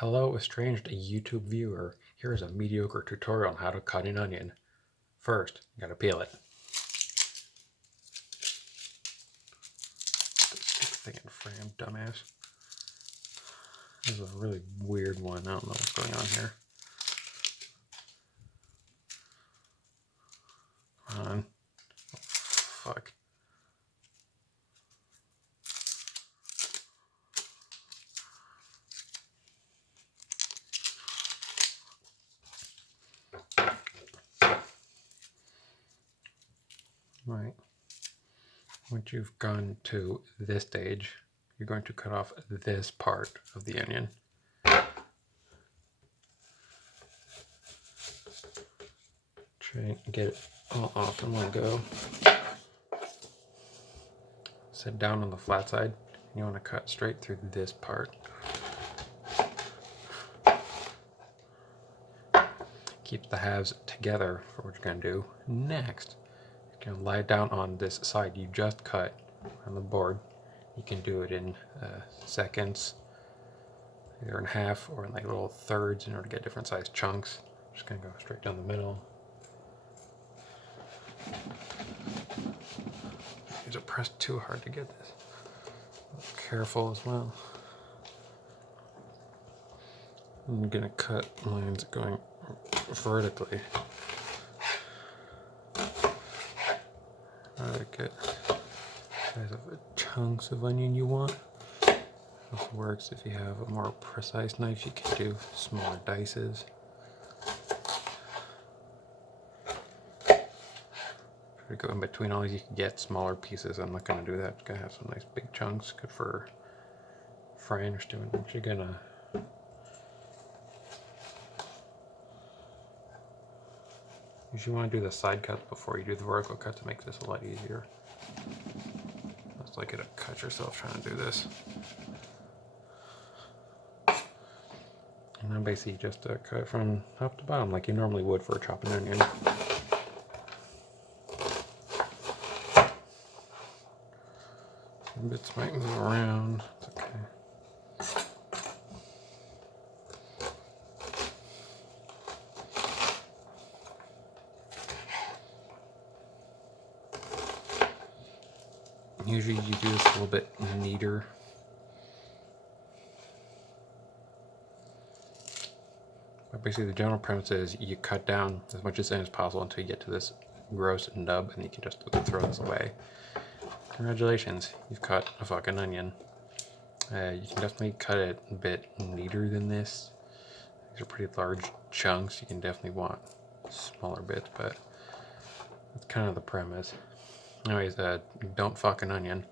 Hello, estranged YouTube viewer. Here is a mediocre tutorial on how to cut an onion. First, you gotta peel it. Stick thing in frame, dumbass. This is a really weird one. I don't know what's going on here. Come on. Oh, fuck. Right. Once you've gone to this stage, you're going to cut off this part of the onion. Try and get it all off in one go. Sit down on the flat side. You want to cut straight through this part. Keep the halves together for what you're going to do next. You can lie down on this side you just cut on the board. You can do it in seconds, either in half or in like little thirds in order to get different sized chunks. I'm just going to go straight down the middle. You just press too hard to get this. Careful as well. I'm going to cut lines going vertically. Get size of chunks of onion you want. This works if you have a more precise knife. You can do smaller dices. Try to go in between all these. You can get smaller pieces. I'm not going to do that. I'm going to have some nice big chunks, good for frying or stewing. I'm actually going to usually want to do the side cuts before you do the vertical cut to make this a lot easier. It's like it'll cut yourself trying to do this. And then basically just cut from top to bottom like you normally would for a chopping onion. Some bits might move around, it's okay. Usually you do this a little bit neater. But basically the general premise is you cut down as much as possible until you get to this gross nub, and you can just throw this away. Congratulations, you've cut a fucking onion. You can definitely cut it a bit neater than this. These are pretty large chunks. You can definitely want smaller bits, but that's kind of the premise. Anyways, don't fuck an onion.